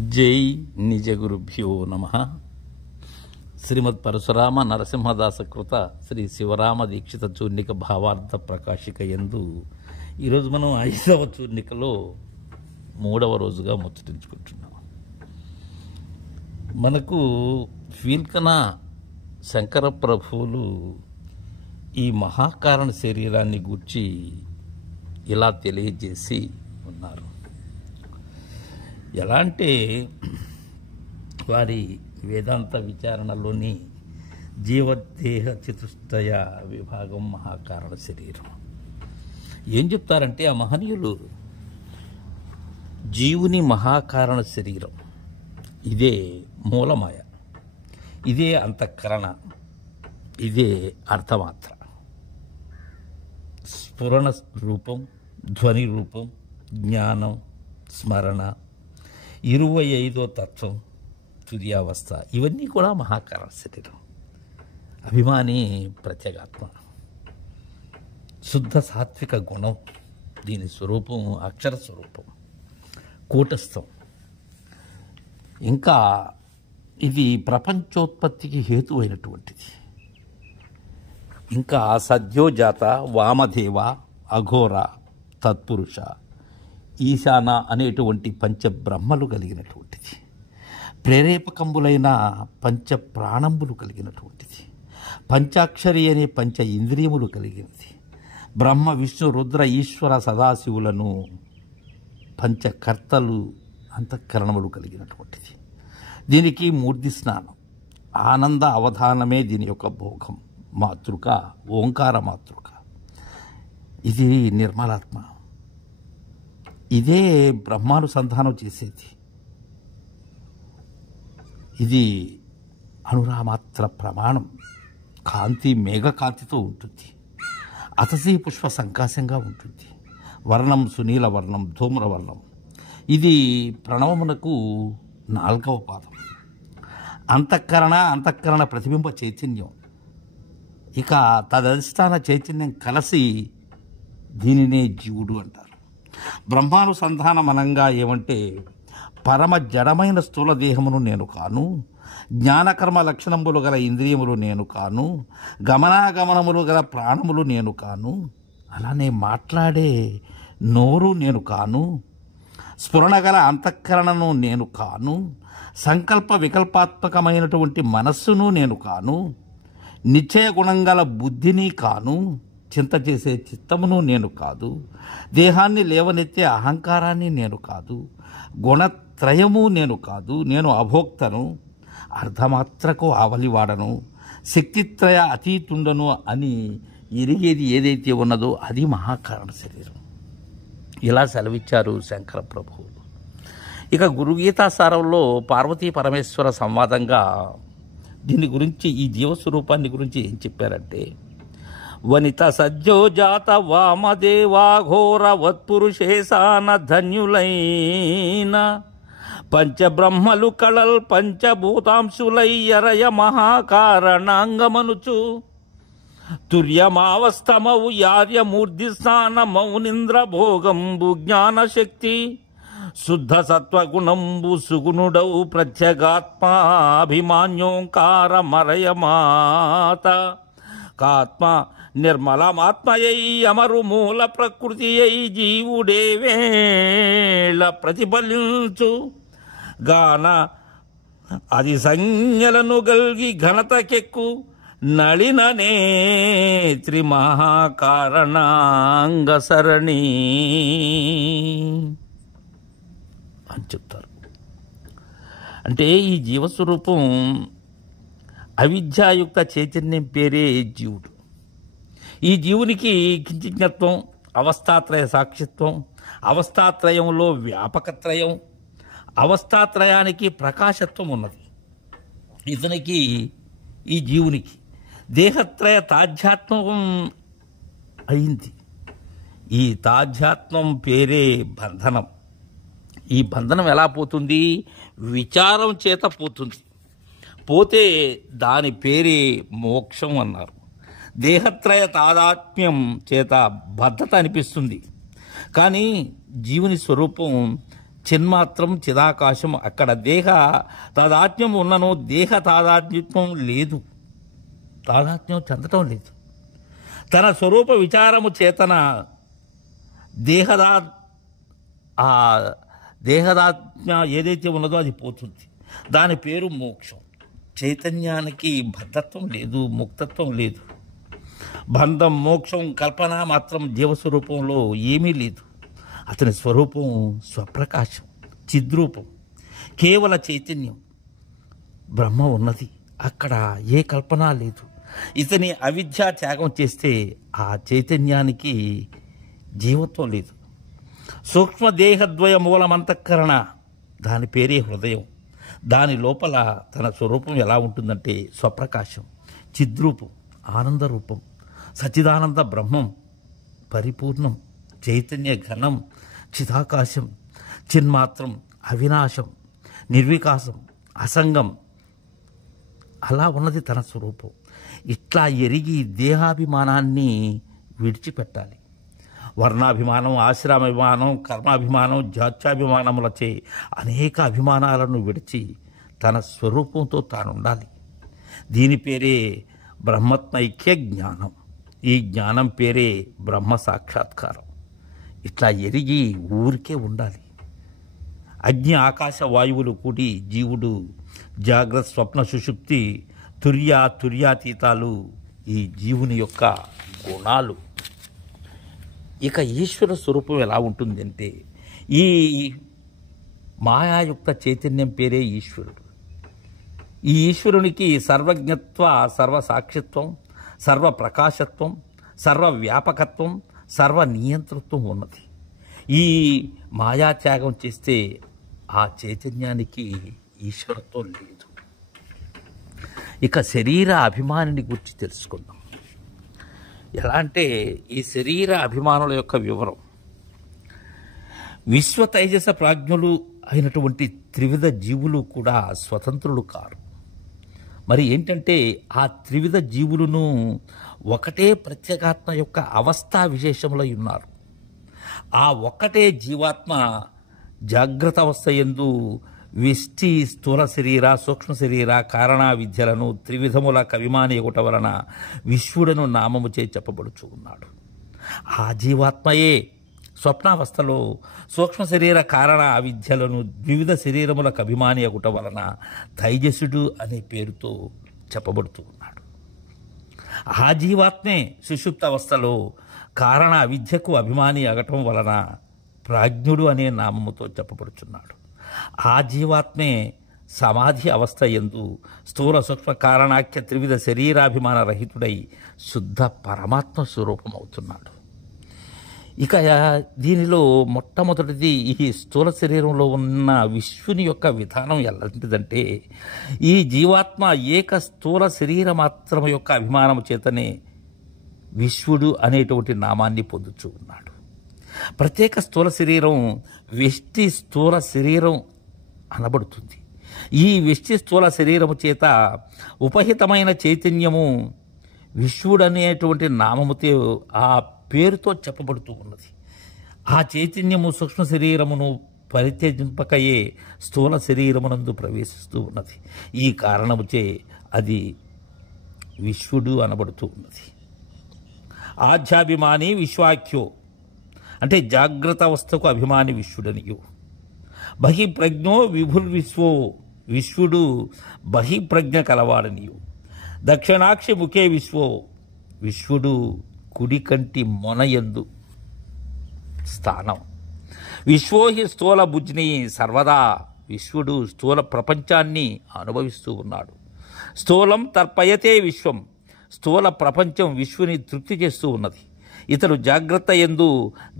జై నిజ గురుభ్యో నమ. శ్రీమద్ పరశురామ నరసింహదాస కృత శ్రీ శివరామ దీక్షిత చూర్ణిక భావార్థ ప్రకాశిక యందు ఈరోజు మనం 5వ చూర్ణికలో 3వ రోజుగా ముచ్చటించుకుంటున్నాం. మనకు ఫీల్కన శంకర ప్రభువులు ఈ మహాకారణ శరీరాన్ని గూర్చి ఇలా తెలియజేసి ఉన్నారు. ఎలా అంటే వారి వేదాంత విచారణలోని జీవదేహ చతుష్టయ విభాగం మహాకారణ శరీరం ఏం చెప్తారంటే, ఆ మహనీయులు జీవుని మహాకారణ శరీరం ఇదే మూలమాయ, ఇదే అంతఃకరణ, ఇదే అర్థమాత్ర, స్ఫురణ రూపం, ధ్వని రూపం, జ్ఞానం, స్మరణ, 25వ తత్వం, తుర్యావస్థ, ఇవన్నీ కూడా మహాకారణ శరీరం. అభిమాని ప్రత్యేగాత్మ, శుద్ధ సాత్విక గుణం, దీని స్వరూపం అక్షర స్వరూపం, కూటస్థం. ఇంకా ఇది ప్రపంచోత్పత్తికి హేతువైనటువంటిది. ఇంకా సద్యోజాత, వామదేవ, అఘోర, తత్పురుష, ఈశాన అనేటువంటి పంచబ్రహ్మలు కలిగినటువంటిది. ప్రేరేపకంబులైన పంచ ప్రాణంబులు కలిగినటువంటిది. పంచాక్షరి అనే పంచ ఇంద్రియములు కలిగినది. బ్రహ్మ, విష్ణు, రుద్ర, ఈశ్వర, సదాశివులను పంచకర్తలు అంతఃకరణములు కలిగినటువంటిది. దీనికి మూర్తి స్నానం, ఆనంద అవధానమే దీని యొక్క భోగం. మాతృక ఓంకార మాతృక, ఇది నిర్మలాత్మ, ఇదే బ్రహ్మానుసంధానం చేసేది. ఇది అనురామాత్ర ప్రమాణం, కాంతి మేఘకాంతితో ఉంటుంది. అతసీ పుష్ప సంకాశంగా ఉంటుంది. వర్ణం సునీల వర్ణం, ధూమ్రవర్ణం. ఇది ప్రణవమునకు 4వ పాదం. అంతఃకరణ ప్రతిబింబ చైతన్యం. ఇక తదధిష్టాన చైతన్యం కలిసి దీనినే జీవుడు అంటారు. బ్రహ్మానుసంధానం అనంగా ఏమంటే, పరమ జడమైన స్థూల దేహమును నేను కాను, జ్ఞానకర్మ లక్షణములు గల ఇంద్రియములు నేను కాను, గమనాగమనములు గల ప్రాణములు నేను కాను, అలానే మాట్లాడే నోరు నేను కాను, స్ఫురణ గల అంతఃకరణను నేను కాను, సంకల్ప వికల్పాత్మకమైనటువంటి మనస్సును నేను కాను, నిశ్చయ గుణం గల బుద్ధిని కాను, చింత చేసే చిత్తమును నేను కాదు, దేహాన్ని లేవనెత్తే అహంకారాన్ని నేను కాదు, గుణత్రయము నేను కాదు, నేను అభోక్తను, అర్ధమాత్రకు ఆవలివాడను, శక్తిత్రయ అతీతుండను అని ఎరిగేది ఏదైతే ఉన్నదో అది మహాకారణ శరీరం. ఇలా సెలవిచ్చారు శంకర ప్రభువులు. ఇక గురుగీతాసారంలో పార్వతీ పరమేశ్వర సంవాదంగా దీని గురించి, ఈ జీవస్వరూపాన్ని గురించి ఏం చెప్పారంటే, వనిత సజ్జోజాత వామదేవాఘోర వత్పురుషేశాన ధన్యులైన పంచబ్రహ్మలు కళల్ పంచభూతాంశులయ్యరయ మహాకారణాంగమనుచు తుర్యమావస్థమౌ యార్యమూర్ధి స్నానమౌనింద్ర భోగంబు జ్ఞానశక్తి శుద్ధ సత్వగుణంబు సుగుణుడౌ ప్రత్యేగాత్మాభిమాన్యోంకార మరయమాత కాత్మ నిర్మలమాత్మయై అమరు మూల ప్రకృతి అయి జీవుడే వేళ ప్రతిఫలించు గాన అది సంజ్ఞలను గల్గి ఘనతకెక్కు నళిన నేత్రి మహాకారణాంగ సరణి అని చెప్తారు. అంటే ఈ జీవస్వరూపం అవిద్యాయుక్త చైతన్యం పేరే జీవుడు. ఈ జీవునికి కించిజ్ఞత్వం, అవస్థాత్రయ సాక్షిత్వం, అవస్థాత్రయంలో వ్యాపకత్రయం, అవస్థాత్రయానికి ప్రకాశత్వం ఉన్నది. ఇతనికి, ఈ జీవునికి దేహత్రయ తాధ్యాత్మం అయింది. ఈ తాధ్యాత్మం పేరే బంధనం. ఈ బంధనం ఎలా పోతుంది? విచారం చేత పోతుంది. పోతే దాని పేరే మోక్షం అన్నారు. దేహత్రయ తాదాత్మ్యం చేత బద్ధత అనిపిస్తుంది. కానీ జీవుని స్వరూపం చిన్మాత్రం చిదాకాశం. అక్కడ దేహ తాదాత్మ్యం ఉన్నను దేహ తాదాత్మ్యం లేదు, తాదాత్మ్యం చెందటం లేదు. తన స్వరూప విచారము చేతన ఆ దేహదాత్మ్య ఏదైతే ఉన్నదో అది పోతుంది. దాని పేరు మోక్షం. చైతన్యానికి బద్ధత్వం లేదు, ముక్తత్వం లేదు. బంధం, మోక్షం, కల్పన మాత్రం జీవస్వరూపంలో ఏమీ లేదు. అతని స్వరూపం స్వప్రకాశం, చిద్రూపం, కేవల చైతన్యం. బ్రహ్మ ఉన్నది, అక్కడ ఏ కల్పన లేదు. ఇతని అవిద్య త్యాగం చేస్తే ఆ చైతన్యానికి జీవత్వం లేదు. సూక్ష్మదేహద్వయ మూలమంతఃకరణ, దాని పేరే హృదయం. దాని లోపల తన స్వరూపం ఎలా ఉంటుందంటే స్వప్రకాశం, చిద్రూపం, ఆనందరూపం, సచ్చిదానంద బ్రహ్మం, పరిపూర్ణం, చైతన్య ఘనం, చిదాకాశం, చిన్మాత్రం, అవినాశం, నిర్వికాసం, అసంగం. అలా ఉన్నది తన స్వరూపం. ఇట్లా ఎరిగి దేహాభిమానాన్ని విడిచిపెట్టాలి. వర్ణాభిమానం, ఆశ్రమాభిమానం, కర్మాభిమానం, జాత్యాభిమానములచే అనేక అభిమానాలను విడిచి తన స్వరూపంతో తానుండాలి. దీని పేరే బ్రహ్మత్మైక్య జ్ఞానం. ఈ జ్ఞానం పేరే బ్రహ్మ సాక్షాత్కారం. ఇట్లా ఎరిగి ఊరికే ఉండాలి. అగ్ని, ఆకాశ, వాయువులు కూడి జీవుడు జాగ్రత్త, స్వప్న, సుషుప్తి, తుర్యాతీతాలు ఈ జీవుని యొక్క గుణాలు. ఇక ఈశ్వర స్వరూపం ఎలా ఉంటుందంటే ఈ మాయాయుక్త చైతన్యం పేరే ఈశ్వరుడు. ఈ ఈశ్వరునికి సర్వజ్ఞత్వ, సర్వసాక్షిత్వం, సర్వప్రకాశత్వం, సర్వవ్యాపకత్వం, సర్వనియంతృత్వం ఉన్నది. ఈ మాయాత్యాగం చేస్తే ఆ చైతన్యానికి ఈశ్వరత్వం లేదు. ఇక శరీర అభిమానిని గురించి తెలుసుకుందాం. ఎలా అంటే ఈ శరీర అభిమానుల యొక్క వివరం. విశ్వ తైజస ప్రాజ్ఞులు అయినటువంటి త్రివిధ జీవులు కూడా స్వతంత్రులు కారు. మరి ఏంటంటే ఆ త్రివిధ జీవులను ఒకటే ప్రత్యేగాత్మ యొక్క అవస్థా విశేషములై ఉన్నారు. ఆ ఒక్కటే జీవాత్మ జాగ్రత్త అవస్థ యందు విష్టి, స్థూల శరీర, సూక్ష్మ శరీర, కారణ విద్యలను త్రివిధముల కవిమాని ఒకట వలన విశ్వుడను నామముచే చెప్పబడుచు ఉన్నాడు. ఆ జీవాత్మయే స్వప్నావస్థలో సూక్ష్మ శరీర, కారణ విద్యలను వివిధ శరీరములకు అభిమాని ఒకట వలన తైజసుడు అనే పేరుతో చెప్పబడుతూ ఉన్నాడు. ఆ జీవాత్మే సుషుప్త అవస్థలో కారణ అవిద్యకు అభిమాని అగటం వలన ప్రాజ్ఞుడు అనే నామముతో చెప్పబడుచున్నాడు. ఆ జీవాత్మే సమాధి అవస్థ యందు స్థూల, సూక్ష్మ, కారణాఖ్య త్రివిధ శరీరాభిమాన రహితుడై శుద్ధ పరమాత్మ స్వరూపం అవుతున్నాడు. ఇక దీనిలో మొట్టమొదటిది ఈ స్థూల శరీరంలో ఉన్న విశ్వని యొక్క విధానం ఎలాంటిదంటే ఈ జీవాత్మ ఏక స్థూల శరీర మాత్రము యొక్క అభిమానము చేతనే విశ్వడు అనేటువంటి నామాన్ని పొందుచూ ఉన్నాడు. ప్రత్యేక స్థూల శరీరం వ్యష్టి స్థూల శరీరం అనబడుతుంది. ఈ వ్యష్టి స్థూల శరీరము చేత ఉపహితమైన చైతన్యము విశ్వడనేటువంటి నామముతో ఆ పేరుతో చెప్పబడుతూ ఉన్నది. ఆ చైతన్యము సూక్ష్మ శరీరమును పరిత్యజింపకయే స్థూల శరీరమునందు ప్రవేశిస్తూ ఉన్నది. ఈ కారణముచే అది విశ్వడు అనబడుతూ ఉన్నది. ఆధ్యాభిమాని విశ్వాఖ్యో అంటే జాగ్రత్త అవస్థకు అభిమాని విశ్వడనియు. బహిప్రజ్ఞో విభుర్విశ్వో విశ్వడు బహిప్రజ్ఞ కలవాడనియు. దక్షిణాక్షి ముఖే విశ్వో విశ్వడు కుడికంటి మొనయందు స్థానం. విశ్వోహి స్థూల బుజ్ని సర్వదా విశ్వడు స్థూల ప్రపంచాన్ని అనుభవిస్తూ ఉన్నాడు. స్థూలం తర్పయతే విశ్వం స్థూల ప్రపంచం విశ్వని తృప్తి చేస్తూ ఉన్నది. ఇతడు జాగ్రత్త యందు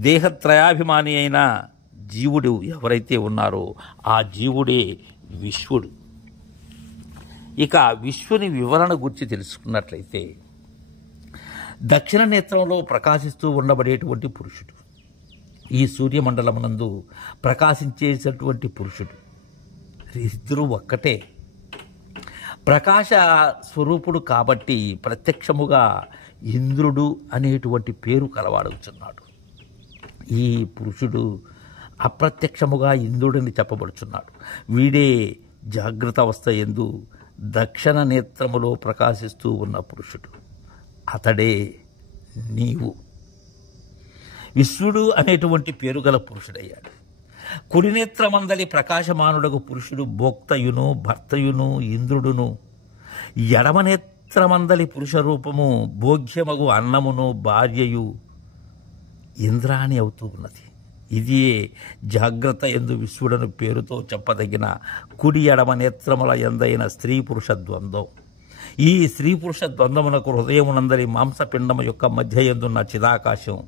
దేహత్రయాభిమాని అయిన జీవుడు ఎవరైతే ఉన్నారో ఆ జీవుడే విశ్వడు. ఇక విశ్వని వివరణ గురించి తెలుసుకున్నట్లయితే దక్షిణ నేత్రంలో ప్రకాశిస్తూ ఉండబడేటువంటి పురుషుడు, ఈ సూర్యమండలమునందు ప్రకాశించేటటువంటి పురుషుడు, ఇద్దరూ ఒక్కటే ప్రకాశ స్వరూపుడు కాబట్టి ప్రత్యక్షముగా ఇంద్రుడు అనేటువంటి పేరు కలవాడుచున్నాడు. ఈ పురుషుడు అప్రత్యక్షముగా ఇంద్రుడిని చెప్పబడుచున్నాడు. వీడే జాగ్రత్త అవస్థ యందు దక్షిణ నేత్రములో ప్రకాశిస్తూ ఉన్న పురుషుడు. అతడే నీవు. విశ్వడు అనేటువంటి పేరు గల పురుషుడయ్యాడు. కుడినేత్రమందలి ప్రకాశమానుడకు పురుషుడు భోక్తయును భర్తయును ఇంద్రుడును. ఎడమనేత్రమందలి పురుష రూపము భోగ్యమగు అన్నమును భార్యయు ఇంద్రాణి అవుతూ ఉన్నది. ఇదే జాగ్రత్త యందు విశ్వడను పేరుతో చెప్పదగిన కుడి ఎడమ నేత్రముల ఎందైన స్త్రీ పురుష ద్వంద్వం. ఈ స్త్రీ పురుష ద్వంద్వమునకు హృదయమునందరి మాంసపిండము యొక్క మధ్య యందున్న చిదాకాశం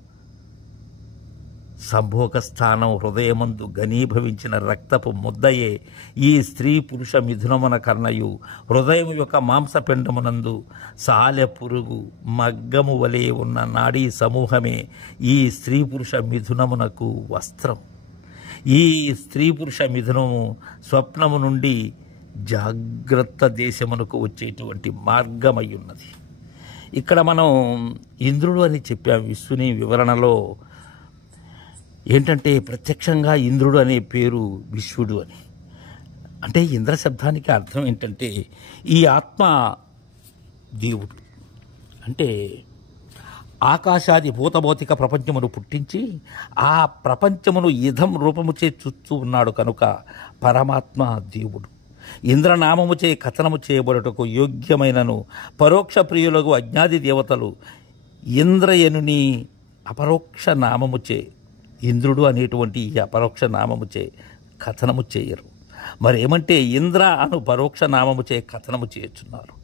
సంభోగ స్థానం హృదయమందు ఘనీభవించిన రక్తపు ముద్దయే ఈ స్త్రీ పురుష మిథునమున కర్ణయు. హృదయం యొక్క మాంసపిండమునందు సాలె పురుగు మగ్గము వలె ఉన్న నాడీ సమూహమే ఈ స్త్రీ పురుష మిథునమునకు వస్త్రం. ఈ స్త్రీ పురుష మిథునము స్వప్నము నుండి జాగ్రత్త దేశమునకు వచ్చేటువంటి మార్గమై ఉన్నది. ఇక్కడ మనం ఇంద్రుడు అని చెప్పాం. విశ్వని వివరణలో ఏంటంటే ప్రత్యక్షంగా ఇంద్రుడు అనే పేరు విశ్వడు అని. అంటే ఇంద్ర శబ్దానికి అర్థం ఏంటంటే ఈ ఆత్మ దేవుడు. అంటే ఆకాశాది భూతభౌతిక ప్రపంచమును పుట్టించి ఆ ప్రపంచమును ఇదం రూపముచే చూస్తూ ఉన్నాడు కనుక పరమాత్మ దేవుడు. ఇంద్రనామముచే కథనము చేయబడుటకు యోగ్యమైనను పరోక్ష ప్రియులకు అజ్ఞాది దేవతలు ఇంద్రయనుని అపరోక్ష నామముచే ఇంద్రుడు అనేటువంటి ఈ అపరోక్ష నామముచే కథనము చేయరు. మరేమంటే ఇంద్ర అను పరోక్ష నామముచే కథనము చేయుచున్నారు.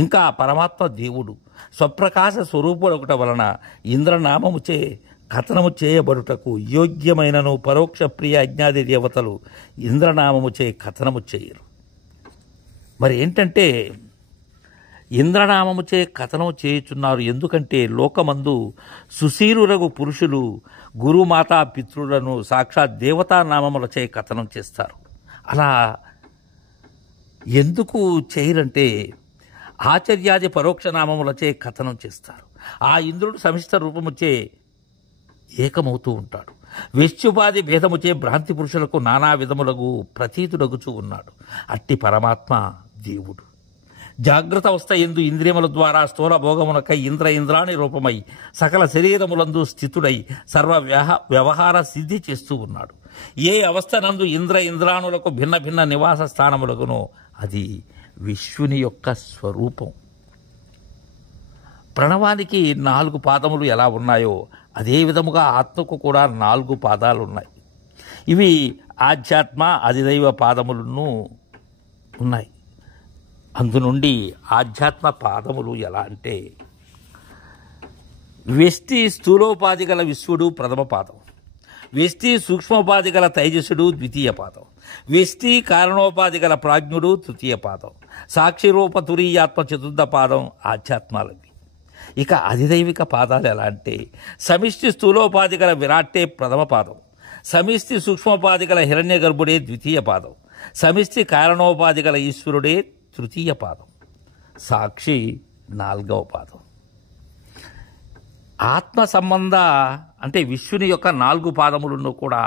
ఇంకా పరమాత్మ దేవుడు స్వప్రకాశ స్వరూపుడొకట వలన ఇంద్రనామముచే కథనము చేయబడుటకు యోగ్యమైనను పరోక్ష ప్రియ అజ్ఞాది దేవతలు ఇంద్రనామముచే కథనము చేయరు. మరి ఏంటంటే ఇంద్రనామముచే కథనం చేయుచున్నారు. ఎందుకంటే లోకమందు సుశీలురగు పురుషులు గురుమాతా పితృలను సాక్షాత్ దేవతా నామములచే కథనం చేస్తారు. అలా ఎందుకు చేయరంటే ఆచర్యాది పరోక్ష నామములచే కథనం చేస్తారు. ఆ ఇంద్రుడు సమిష్ట రూపముచే ఏకమవుతూ ఉంటాడు. వెశ్యుపాది భేదముచే భ్రాంతి పురుషులకు నానా విధములకు ప్రతీతుడగుచూ ఉన్నాడు. అట్టి పరమాత్మ దేవుడు. జాగ్రత్త అవస్థ యందు ఇంద్రియముల ద్వారా స్థూల భోగమునకై ఇంద్రాణి రూపమై సకల శరీరములందు స్థితుడై సర్వ వ్యవహార సిద్ధి చేస్తూ ఉన్నాడు. ఏ అవస్థనందు ఇంద్రాణులకు భిన్న భిన్న నివాస స్థానములకునో అది విశ్వని యొక్క స్వరూపం. ప్రణవానికి 4 పాదములు ఎలా ఉన్నాయో అదే విధముగా ఆత్మకు కూడా 4 పాదాలు ఉన్నాయి. ఇవి ఆధ్యాత్మ అధిదైవ పాదములను ఉన్నాయి. అందు నుండి ఆధ్యాత్మ పాదములు ఎలా అంటే వ్యష్టి స్థూలోపాధి గల విశ్వడు ప్రథమ పాదం, వ్యష్టి సూక్ష్మోపాధి గల తైజసుడు ద్వితీయ పాదం, వ్యష్టి కారణోపాధి గల ప్రాజ్ఞుడు తృతీయ పాదం, సాక్షిరూప తురీయాత్మ చతుర్థ పాదం ఆధ్యాత్మాలవి. ఇక అధిదైవిక పాదాలు ఎలా అంటే సమిష్టి స్థూలోపాధి గల విరాట్టే ప్రథమ పాదం, సమిష్టి సూక్ష్మోపాధి గల హిరణ్య గర్భుడే ద్వితీయ పాదం, సమిష్టి కారణోపాధి గల ఈశ్వరుడే తృతీయ పాదం, సాక్షి 4వ పాదం. ఆత్మ సంబంధ అంటే విశ్వని యొక్క 4 పాదములను కూడా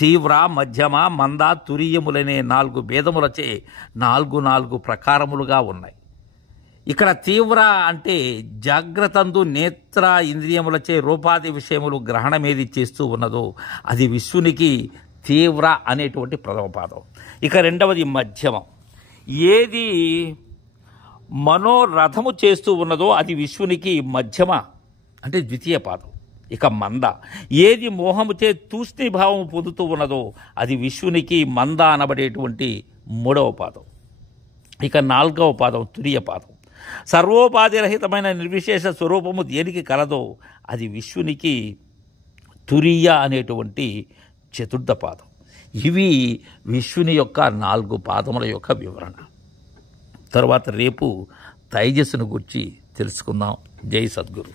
తీవ్ర మధ్యమ మంద తురీయములనే 4 భేదములచే 4 ప్రకారములుగా ఉన్నాయి. ఇక్కడ తీవ్ర అంటే జాగ్రత్తందు నేత్ర ఇంద్రియములచే రూపాది విషయములు గ్రహణమేది చేస్తూ ఉన్నదో అది విశ్వనికి తీవ్ర అనేటువంటి ప్రథమ పాదం. ఇక రెండవది మధ్యమం. ఏది మనోరథము చేస్తూ ఉన్నదో అది విశ్వనికి మధ్యమ అంటే ద్వితీయ పాదం. ఇక మంద. ఏది మోహముచే తూష్ణీభావం పొందుతూ ఉన్నదో అది విశ్వనికి మంద అనబడేటువంటి 3వ పాదం. ఇక 4వ పాదం తురీయ పాదం. సర్వోపాధిరహితమైన నిర్విశేష స్వరూపము దేనికి కలదో అది విశ్వనికి తురీయ అనేటువంటి చతుర్థ పాదం. ఇవి విశ్వని యొక్క 4 పాదముల యొక్క వివరణ. తర్వాత రేపు తైజస్సును గురించి తెలుసుకుందాం. జై సద్గురు.